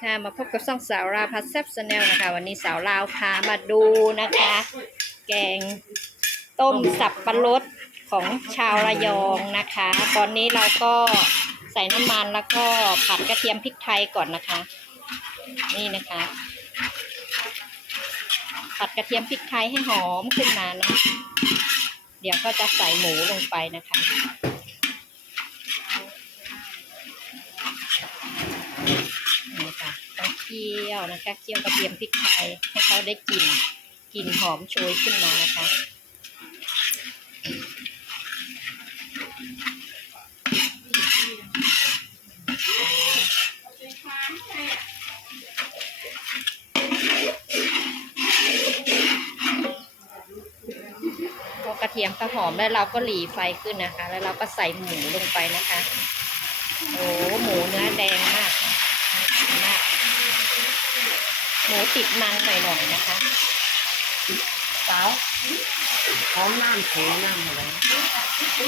ค่ะ มาพบกับซ่องสาวราวพัดแซบสแนลนะคะ วันนี้สาวราวพามาดูนะคะ แกงต้มสับปะรดของชาวระยองนะคะ ตอนนี้เราก็ใส่น้ำมันแล้วก็ผัดกระเทียมพริกไทยก่อนนะคะ นี่นะคะ ผัดกระเทียมพริกไทยให้หอมขึ้นมาเนาะเดี๋ยวก็จะใส่หมูลงไปนะคะ นี่ค่ะต้องเคี่ยวนะคะเคี่ยวกระเทียมพริกไทยให้เขาได้กลิ่นกลิ่นหอมโชยขึ้นมานะคะพอกระเทียมก็หอมแล้วเราก็หลีไฟขึ้นนะคะ แล้วเราก็ใส่หมูลงไปนะคะ โอ้หมูเนื้อแดงมากค่ะมาก หมูติดมันหน่อยๆนะคะสาวพร้อมน้ำแข็งน้ำอะไร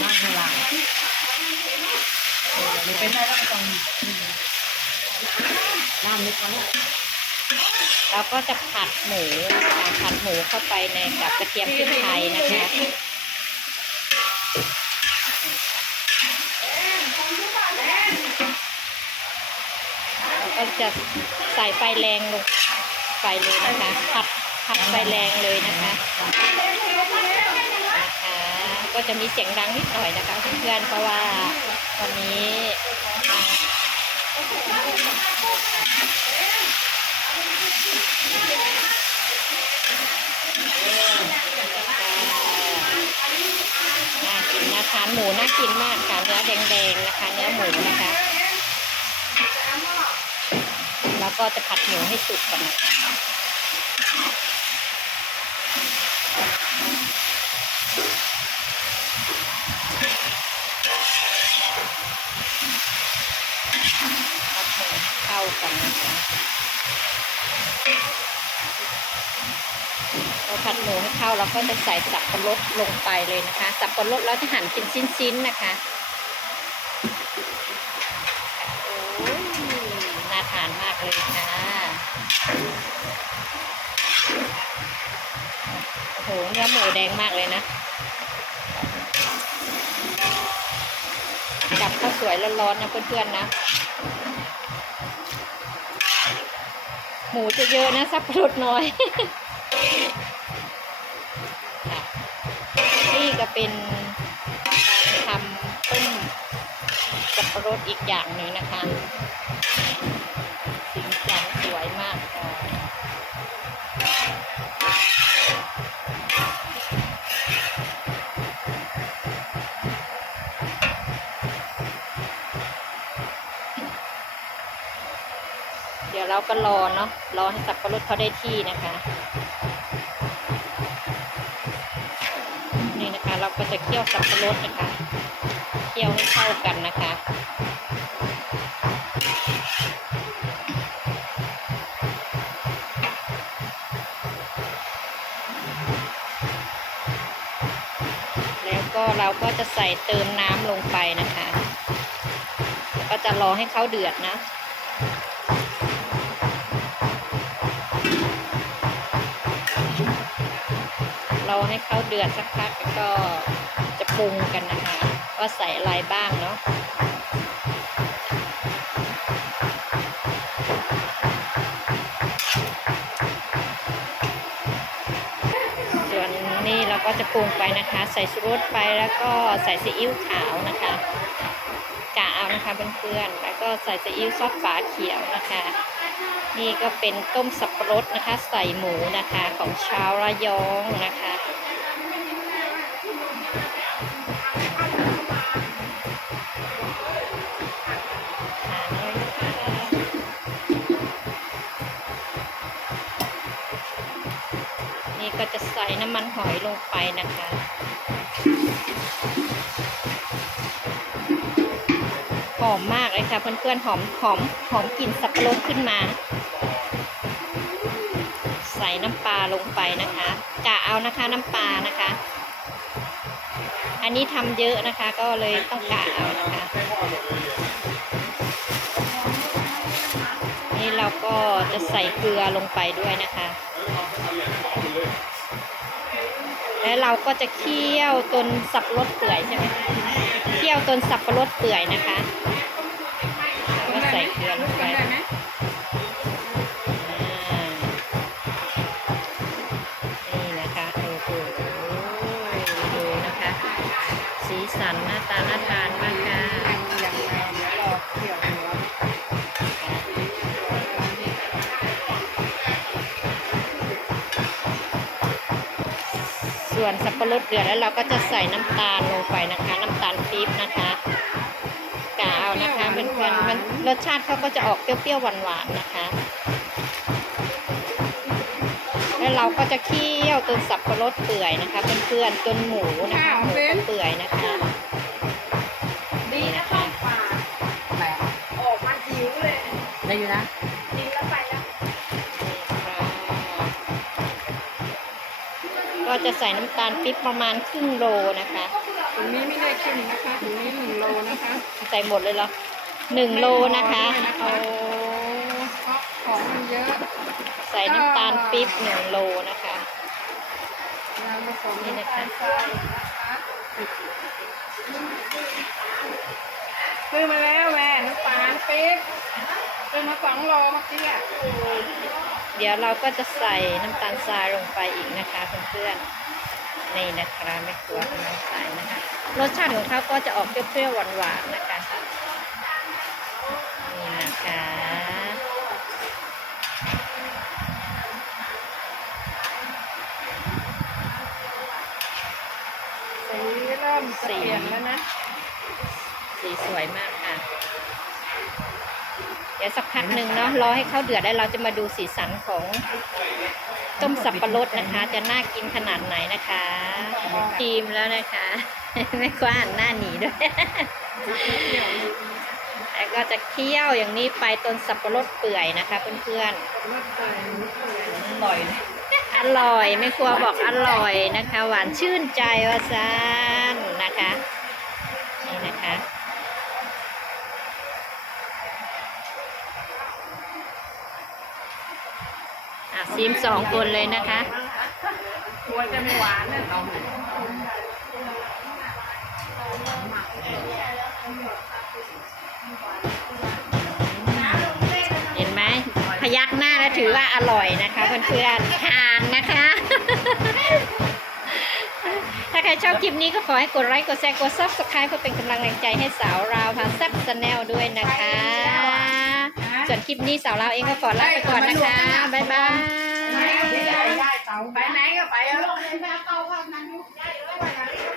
น้ำข้างล่างหรือเป็นได้ก็ต้องน้ำนิดนึงเราก็จะผัดหมูนะคะผัดหมูเข้าไปในกับกระเทียมพริกไทยนะคะก็จะใส่ไฟแรงลง ไปเลยนะคะ ผัดผัดไฟแรงเลยนะคะนะคะก็จะมีเสียงดังนิดหน่อยนะคะเพื่อนๆเพราะว่าวันนี้น่ากินนะทานหมูน่ากินมากค่ะเนื้อแดงๆนะคะ เนื้อหมูนะคะ แล้วก็จะผัดหมูให้สุกก่อนนะคะผัดเข้ากันนะคะพอผัดหมูให้เข้าเราก็จะใส่สับปะรดลงไปเลยนะคะ สับปะรดแล้วจะหั่นเป็นชิ้นๆนะคะ โอ้ยน่าทานมากเลยค่ะ โอ้โหเนื้อหมูแดงมากเลยนะกับข้าวสวยร้อนๆนะเพื่อนๆนะ หมูจะเยอะนะสับปะรดน้อย นี่ก็เป็นการทำต้มสับปะรดอีกอย่างหนึ่งนะคะสีสันสวยมาก เราก็รอเนาะรอให้สับปะรดเขาได้ที่นะคะ นี่นะคะ เราก็จะเคี่ยวสับปะรดนะคะเคี่ยวให้เข้ากันนะคะแล้วก็เราก็จะใส่เติมน้ำลงไปนะคะ ก็จะรอให้เขาเดือดนะ รอให้เขาเดือดสักพักแล้วก็จะปรุงกันนะคะว่าใส่อะไรบ้างเนาะส่วนนี้เราก็จะปรุงไปนะคะ ใส่ชูรสไปแล้วก็ใส่ซีอิ๊วขาวนะคะกะเอานะคะเพื่อนๆแล้วก็ใส่ซีอิ๊วซอสฝาเขียวนะคะนี่ก็เป็นต้มสับปะรดนะคะ ใส่หมูนะคะของชาวระยองนะคะ น้ำมันหอยลงไปนะคะหอมมากเลยค่ะเพื่อนๆหอมหอมหอมกลิ่นสับปะรดขึ้นมา ใส่น้ำปลาลงไปนะคะกะเอานะคะน้ำปลานะคะ อันนี้ทำเยอะนะคะ ก็เลยต้องกะเอานะคะนนี่เราก็จะใส่เกลือลงไปด้วยนะคะ และเราก็จะเคี่ยวจนสับปะรดเปื่อยใช่ไหมเคี่ยวจนสับปะรดเปื่อยนะคะก็ใส่เกลือลงไปได้ไหมนี่นะคะโอ้โหดูนะคะ สีสันหน้าตาน่าทานมากค่ะ ส่วนสับปะรดเดือดแล้วเราก็จะใส่น้ำตาลลงไปนะคะ น้ำตาลปี๊บนะคะกะเอานะคะเพื่อนๆมันรสชาติเขาก็จะออกเปรี้ยวๆหวานๆนะคะ แล้วเราก็จะเคี่ยวจนสับปะรดเปื่อยนะคะเพื่อนๆจนหมูนะคะหมูก็เปื่อยนะคะดีนะท้องป่าแปะออกมาหิวเลยได้อยู่นะ ก็จะใส่น้ำตาลปี๊บประมาณครึ่งโลนะคะถุงนี้ไม่ได้ขึ้นนะคะถุงนี้หนึ่งโลนะคะใส่หมดเลยเหรอหนึ่งโลนะคะโอ้เพราะของมันเยอะใส่น้ำตาลปี๊บหนึ่งโลนะคะเราผสมนี่นะคะทรายนะคะซื้อมาแล้วแม่น้ำตาลปี๊บซื้อมาสองโลเมื่อกี้อะ เดี๋ยวเราก็จะใส่น้ำตาลทรายลงไปอีกนะคะเพื่อนๆนี่นะคะไม่กลัวกำลังใส่นะคะรสชาติของเขาก็จะออกเปรี้ยวๆหวานๆนะคะนี่นะคะสีเริ่มจะเปลี่ยนแล้วนะสีสวยมากค่ะ เดี๋ยวสักพักหนึ่งเนาะรอให้เขาเดือดแล้วเราจะมาดูสีสันของต้มสับปะรดนะคะ จะน่ากินขนาดไหนนะคะทีมแล้วนะคะไม่คว้าหันหน้าหนีด้วยแล้วก็จะเคี่ยวอย่างนี้ไปจนสับปะรดเปื่อยนะคะเพื่อนรสชาติอร่อยเลยๆอร่อยไม่ครัวบอกอร่อยนะคะ หวานชื่นใจว่าซานนะคะนี่นะคะ อะซิมสองคนเลยนะคะกลัวจะไม่หวานนะเราเห็นไหมพยักหน้าแล้วถือว่าอร่อยนะคะเพื่อนๆทานนะคะ ถ้าใครชอบคลิปนี้ก็ขอให้กดไลค์กดแชร์กดซับสไคร b ์เพื่อเป็นกำลังใจให้สาวราวพาซับแนลด้วยนะคะ ส่วนคลิปนี้สาวราวเองก็ขอลาไปก่อนนะคะ บ๊ายบาย ไปไหนก็ไปแล้วไป